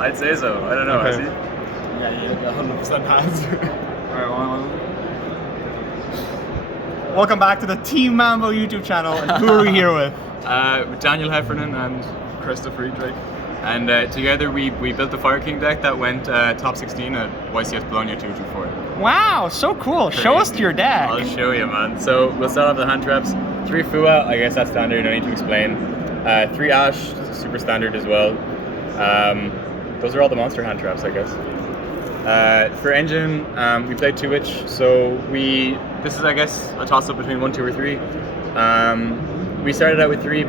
I'd say so. I don't know. Okay. Has he? Yeah, 100% has. Alright, well, Welcome back to the Team Mambo YouTube channel. And who are we here with? with Daniel Heffernan and Christopher Drake. And together we built the Fire King deck that went top 16 at YCS Bologna 224. Wow, so cool. Show us your deck. I'll show you, man. So we'll start off with the hand traps. 3 Fua, I guess that's standard, no need to explain. 3 Ash, super standard as well. Those are all the monster hand traps, I guess. For engine, we played 2 Witch, so this is, I guess, a toss-up between 1, 2, or 3. We started out with 3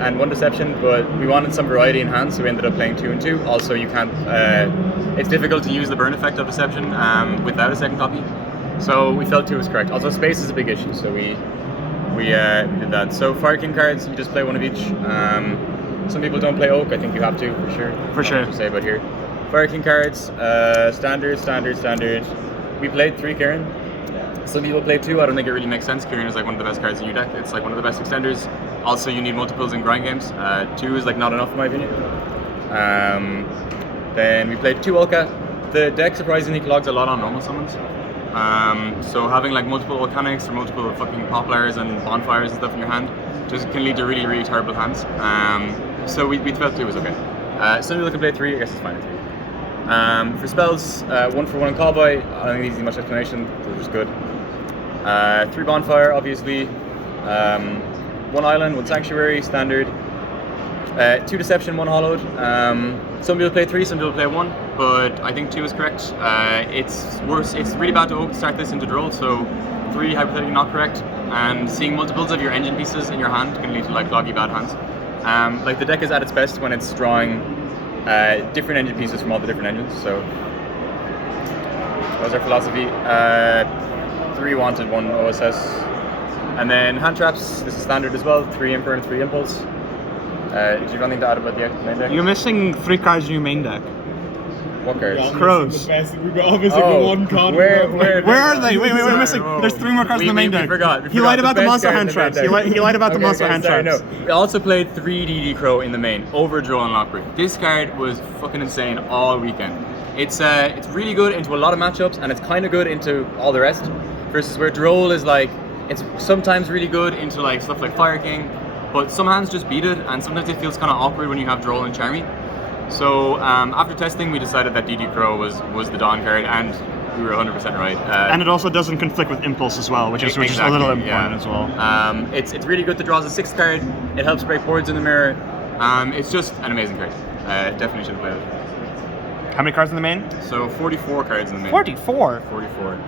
and 1 Deception, but we wanted some variety in hand, so we ended up playing 2 and 2. Also, you can't. It's difficult to use the burn effect of Deception without a second copy, so we felt 2 was correct. Also, space is a big issue, so we did that. So Fire King cards, you just play 1 of each. Some people don't play Oak. I think you have to for sure. For sure. To say about here. Fire King cards, standard. We played 3 Kieran. Some people play 2. I don't think it really makes sense. Kieran is like one of the best cards in your deck. It's like one of the best extenders. Also, you need multiples in grind games. 2 is like not enough in my opinion. Then we played 2 Ulka. The deck surprisingly clogs a lot on normal summons. So having like multiple volcanics or multiple fucking poplars and bonfires and stuff in your hand just can lead to really, really terrible hands. So we felt 2 was okay. Some people can play 3. I guess it's fine at 3. For spells, 1 for 1 on Cowboy. I don't think these need much explanation. Those are just good. 3 Bonfire, obviously. 1 Island, 1 Sanctuary, standard. 2 Deception, 1 Hollowed. Some people play 3, some people play 1, but I think 2 is correct. It's worse. It's really bad to start this into draw, so 3 hypothetically not correct. And seeing multiples of your engine pieces in your hand can lead to like loggy bad hands. Like the deck is at its best when it's drawing different engine pieces from all the different engines. So that was our philosophy. 3 Wanted, 1 OSS. And then hand traps, this is standard as well, 3 Emperor and 3 Impulse. Did you have anything to add about the main deck? You're missing 3 cards in your main deck. What cards? Crows. We've got obviously the one card. Where are they? Wait, we're missing. There's 3 more cards in the main deck. We forgot. He lied about the best monster card in hand the traps. main deck. He lied about the monster hand sorry, traps. No. We also played 3 DD Crow in the main, Overdraw and Lockbreak. This card was fucking insane all weekend. It's really good into a lot of matchups, and it's kind of good into all the rest. Versus where Droll is like, it's sometimes really good into like stuff like Fire King, but some hands just beat it, and sometimes it feels kind of awkward when you have Droll and Charmy. So after testing, we decided that DD Crow was the Dawn card, and we were 100% right. And it also doesn't conflict with Impulse as well, which is a little important as well. It's really good to draw as a 6th card. It helps break boards in the mirror. It's just an amazing card. Definitely should have played it. How many cards in the main? So 44 cards in the main. 44? 44.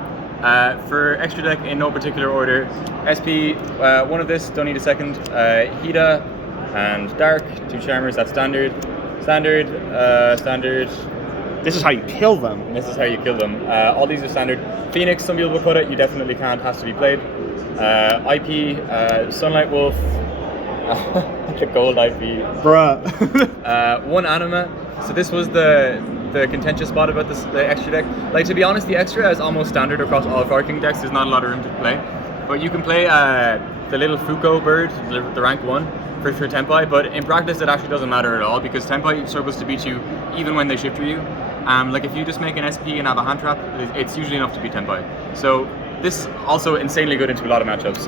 For extra deck in no particular order, SP, 1 of this, don't need a second. Hida and Dark, 2 Charmers, that's standard. Standard. This is how you kill them. This is how you kill them. All these are standard. Phoenix, some people will cut it, you definitely can't, has to be played. IP, Sunlight Wolf, the gold IP. Bruh. 1 Anima. So this was the contentious spot about the extra deck. Like, to be honest, the extra is almost standard across all Fire King decks. There's not a lot of room to play. But you can play the little Fuko bird, the rank 1, for Tempai, but in practice it actually doesn't matter at all because Tempai struggles to beat you even when they shifter you. Like if you just make an SP and have a hand trap, it's usually enough to beat Tempai. So this also insanely good into a lot of matchups.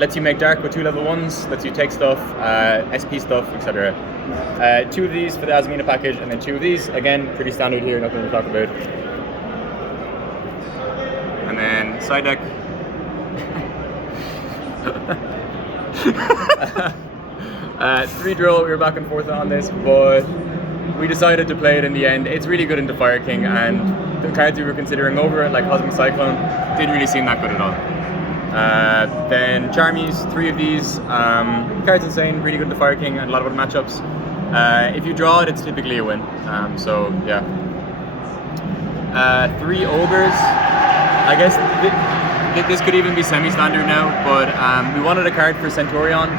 Lets you make Dark with 2 level 1s, lets you take stuff, SP stuff, etc. 2 of these for the Azmina package, and then 2 of these, again, pretty standard here, nothing to talk about. And then side deck. 3 Drill, we were back and forth on this, but we decided to play it in the end. It's really good into Fire King, and the cards we were considering over it, like Cosmic Cyclone, didn't really seem that good at all. Then Charmies, 3 of these. Card's insane, really good into Fire King and a lot of other matchups. If you draw it, it's typically a win. So yeah. 3 Ogres. I guess this could even be semi-standard now, but we wanted a card for Centaurion.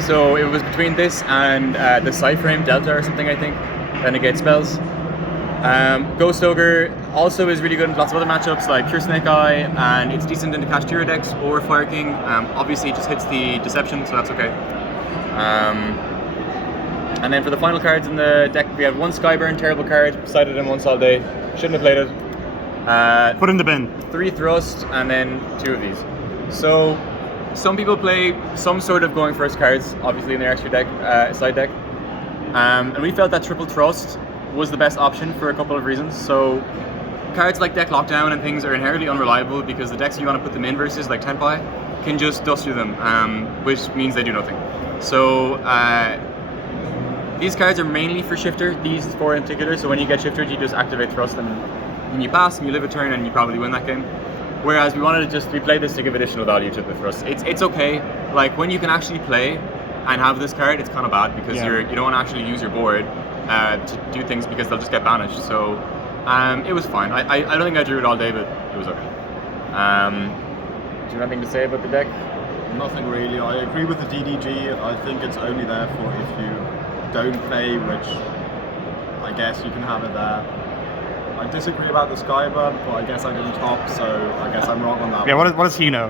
So it was between this and the Psyframe Delta or something, I think. Then it gets spells. Ghost Ogre also is really good in lots of other matchups like Pure Snake Eye, and it's decent into Kashtira decks or Fire King. Obviously it just hits the Deception, so that's okay. And then for the final cards in the deck, we have one Skyburn, terrible card, decided in once all day, shouldn't have played it. Put in the bin. 3 Thrust, and then 2 of these. So, some people play some sort of going first cards, obviously in their extra deck, side deck. And we felt that triple Thrust was the best option for a couple of reasons. So, cards like Deck Lockdown and things are inherently unreliable because the decks you want to put them in versus like Tenpai can just dust through them, which means they do nothing. So, these cards are mainly for Shifter, these 4 in particular, so when you get Shifted you just activate Thrust and you pass and you live a turn and you probably win that game. Whereas we played this to give additional value to the Thrust. It's okay, like when you can actually play and have this card, it's kind of bad because you don't want to actually use your board to do things because they'll just get banished. So it was fine. I don't think I drew it all day, but it was okay. Do you have anything to say about the deck? Nothing really. I agree with the DDG. I think it's only there for if you don't play, which I guess you can have it there. I disagree about the Skyburn, but I guess I didn't top, so I guess I'm wrong on that. Yeah, what does he know?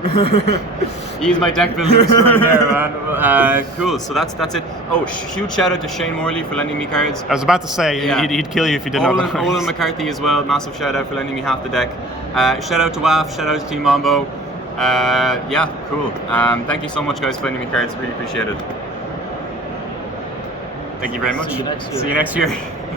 He's my deck builder extraordinaire, man. Cool, so that's it. Oh, huge shout out to Shane Morley for lending me cards. I was about to say, he'd kill you if you didn't have them. Olin McCarthy as well, massive shout out for lending me half the deck. Shout out to WAF, shout out to Team Mambo. Yeah, cool. Thank you so much guys for lending me cards, really appreciate it. Thank you very much. See you next year. See you next year.